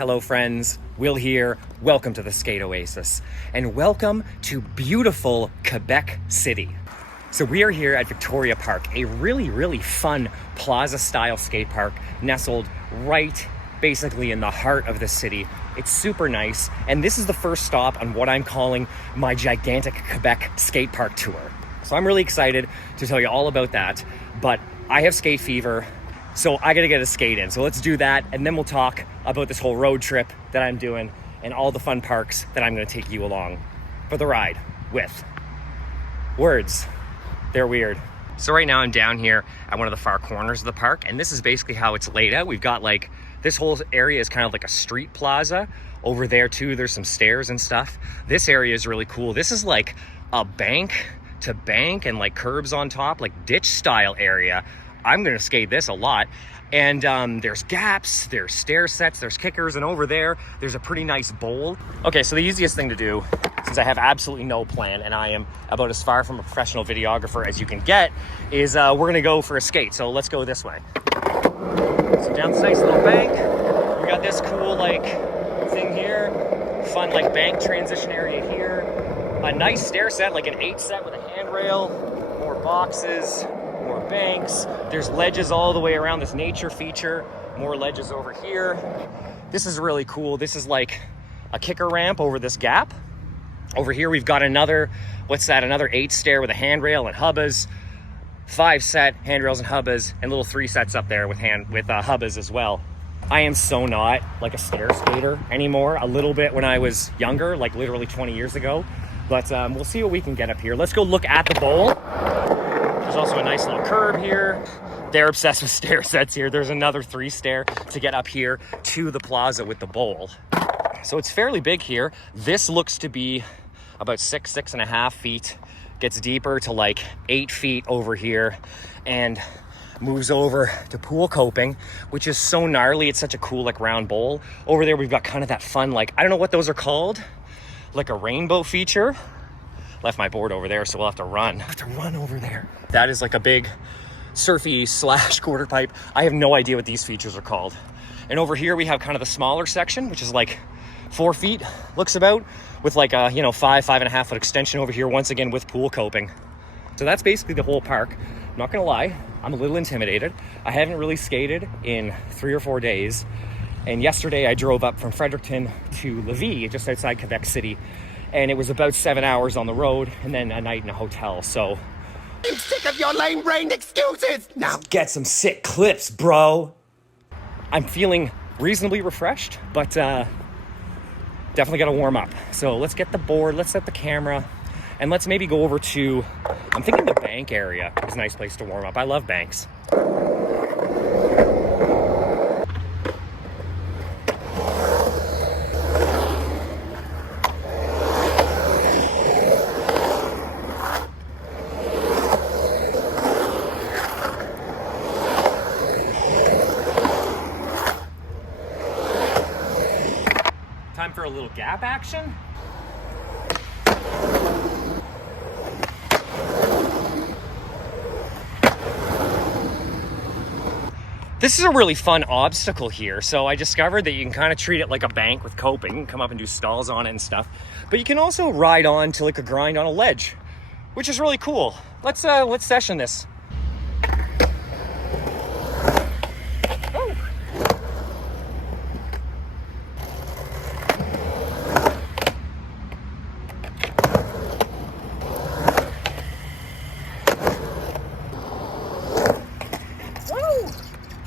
Hello friends, Will here. Welcome to the Skate Oasis and welcome to beautiful Quebec City. So we are here at Victoria Park, a really fun Plaza style skate park nestled right basically in the heart of the city. It's super nice, and this is the first stop on what I'm calling my gigantic Quebec skate park tour. So I'm really excited to tell you all about that, but I have skate fever. So I gotta get a skate in. So let's do that, and then we'll talk about this whole road trip that I'm doing and all the fun parks that I'm gonna take you along for the ride with. Words, they're weird. So right now I'm down here at one of the far corners of the park, and this is basically how it's laid out. We've got like, this whole area is kind of like a street plaza. Over there too, there's some stairs and stuff. This area is really cool. This is like a bank to bank and like curbs on top, like ditch style area. I'm gonna skate this a lot. And there's gaps, there's stair sets, there's kickers, and over there's a pretty nice bowl. Okay, so the easiest thing to do, since I have absolutely no plan and I am about as far from a professional videographer as you can get, is we're gonna go for a skate. So let's go this way. So down this nice little bank, we got this cool like thing here, fun like bank transition area here, a nice stair set, like an 8 set with a handrail, more boxes, more banks. There's ledges all the way around this nature feature, more ledges over here. This is really cool. This is like a kicker ramp over this gap. Over here we've got another, another 8 stair with a handrail and hubbas, 5 set handrails and hubbas, and little 3 sets up there with hubbas as well. I am so not like a stair skater anymore. A little bit when I was younger, like literally 20 years ago, but we'll see what we can get up here. Let's go look at the bowl. There's also a nice little curb here. They're obsessed with stair sets here. There's another 3 stair to get up here to the plaza with the bowl. So it's fairly big here. This looks to be about 6.5 feet. Gets deeper to like 8 feet over here and moves over to pool coping, which is so gnarly. It's such a cool like round bowl. Over there we've got kind of that fun, like, I don't know what those are called, like a rainbow feature. Left my board over there, so we'll have to run. I have to run over there. That is like a big surfy / quarter pipe. I have no idea what these features are called. And over here we have kind of the smaller section, which is like 4 feet, looks about, with like a 5.5 foot extension over here, once again with pool coping. So that's basically the whole park. I'm not gonna lie, I'm a little intimidated. I haven't really skated in 3 or 4 days. And yesterday I drove up from Fredericton to Lévis, just outside Quebec City. And it was about 7 hours on the road and then a night in a hotel, so. I'm sick of your lame-brained excuses! Now get some sick clips, bro. I'm feeling reasonably refreshed, but definitely gotta warm up. So let's get the board, let's set the camera, and let's maybe go over to, I'm thinking the bank area is a nice place to warm up. I love banks. Time for a little gap action. This is a really fun obstacle here. So I discovered that you can kind of treat it like a bank with coping. You can come up and do stalls on it and stuff. But you can also ride on to like a grind on a ledge, which is really cool. Let's session this.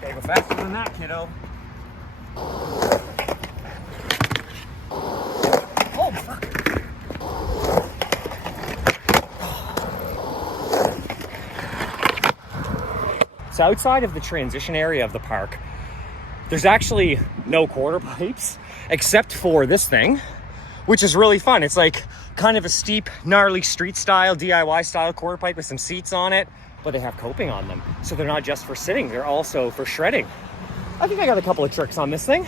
Gotta go faster than that, kiddo. Oh, fuck. So outside of the transition area of the park, there's actually no quarter pipes except for this thing, which is really fun. It's like kind of a steep, gnarly street style, DIY style quarter pipe with some seats on it, but they have coping on them. So they're not just for sitting, they're also for shredding. I think I got a couple of tricks on this thing.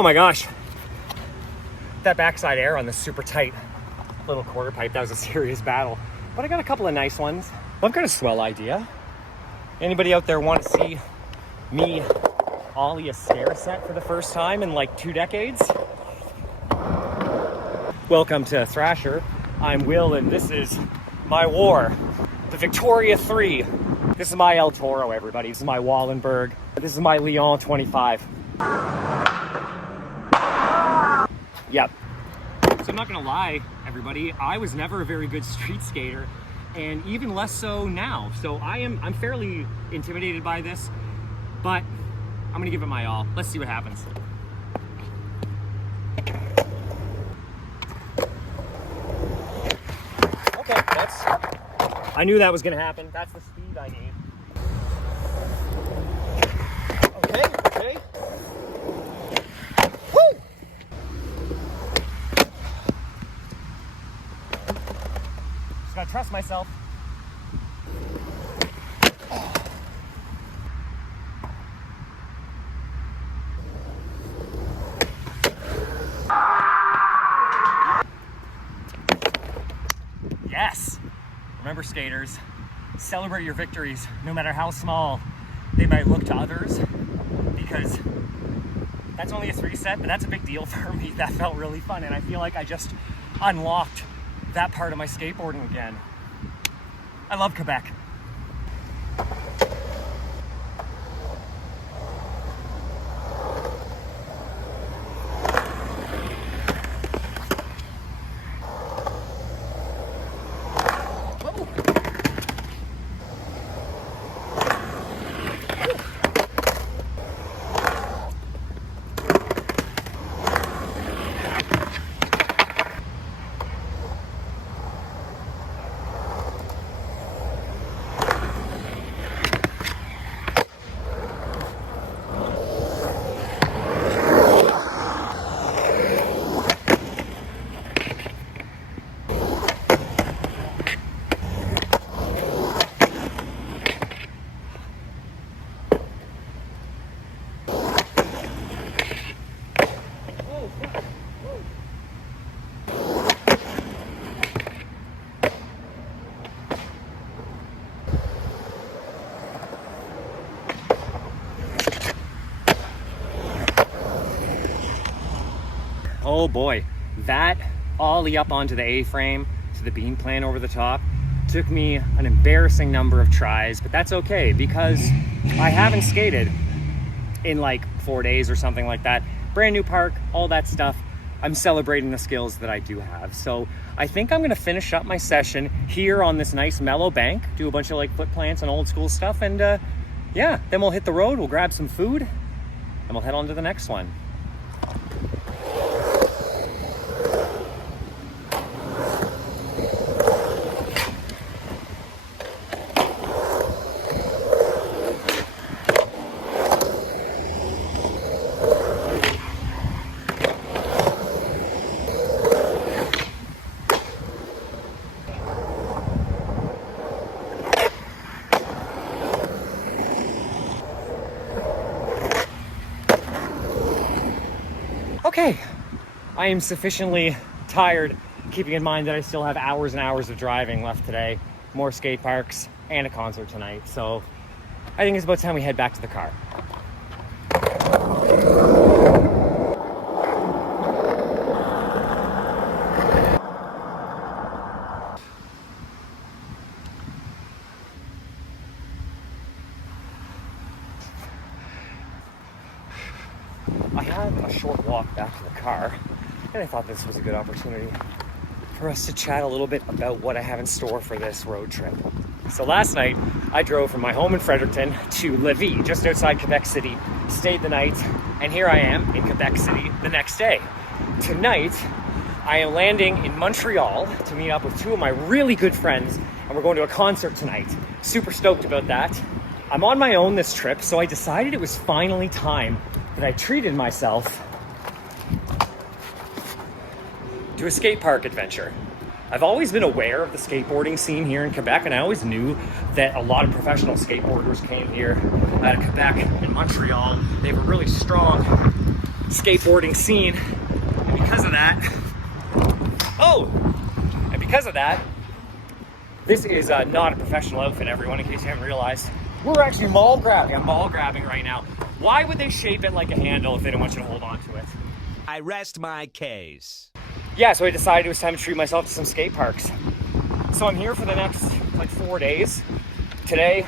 Oh my gosh. That backside air on the super tight little quarter pipe, that was a serious battle. But I got a couple of nice ones. I've got a swell idea. Anybody out there want to see me ollie a stair set for the first time in like 2 decades? Welcome to Thrasher. I'm Will, and this is my war, the Victoria 3. This is my El Toro, everybody. This is my Wallenberg. This is my Leon 25. Yep. So I'm not gonna lie, everybody, I was never a very good street skater, and even less so now. So I'm fairly intimidated by this, but I'm gonna give it my all. Let's see what happens. Okay, I knew that was gonna happen. That's the speed I need. Okay. Woo! Just gotta trust myself. Yes! Remember, skaters, celebrate your victories, no matter how small they might look to others, because that's only a 3 set, but that's a big deal for me. That felt really fun, and I feel like I just unlocked that part of my skateboarding again. I love Quebec. Oh boy, that ollie up onto the A-frame to the beam plan over the top took me an embarrassing number of tries, but that's okay because I haven't skated in like 4 days or something like that. Brand new park, all that stuff. I'm celebrating the skills that I do have. So I think I'm gonna finish up my session here on this nice mellow bank, do a bunch of like foot plants and old school stuff, and yeah, then we'll hit the road, we'll grab some food, and we'll head on to the next one. Okay, I am sufficiently tired, keeping in mind that I still have hours and hours of driving left today, more skate parks, and a concert tonight. So I think it's about time we head back to the car. I have a short walk back to the car, and I thought this was a good opportunity for us to chat a little bit about what I have in store for this road trip. So last night, I drove from my home in Fredericton to Lévis, just outside Quebec City, stayed the night, and here I am in Quebec City the next day. Tonight, I am landing in Montreal to meet up with 2 of my really good friends, and we're going to a concert tonight. Super stoked about that. I'm on my own this trip, so I decided it was finally time that I treated myself to a skate park adventure. I've always been aware of the skateboarding scene here in Quebec, and I always knew that a lot of professional skateboarders came here out of Quebec and Montreal. They have a really strong skateboarding scene. And because of that, this is not a professional outfit, everyone, in case you haven't realized. We're actually mall grabbing. I'm mall grabbing right now. Why would they shape it like a handle if they don't want you to hold on to it? I rest my case. Yeah, so I decided it was time to treat myself to some skate parks. So I'm here for the next 4 days. Today,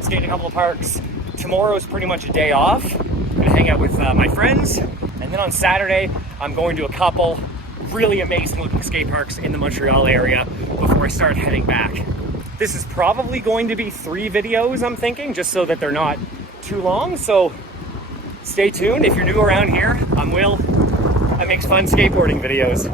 skating a couple of parks. Tomorrow is pretty much a day off. I'm gonna hang out with my friends. And then on Saturday, I'm going to a couple really amazing looking skate parks in the Montreal area before I start heading back. This is probably going to be 3 videos, I'm thinking, just so that they're not too long. So stay tuned. If you're new around here, I'm Will. I make fun skateboarding videos.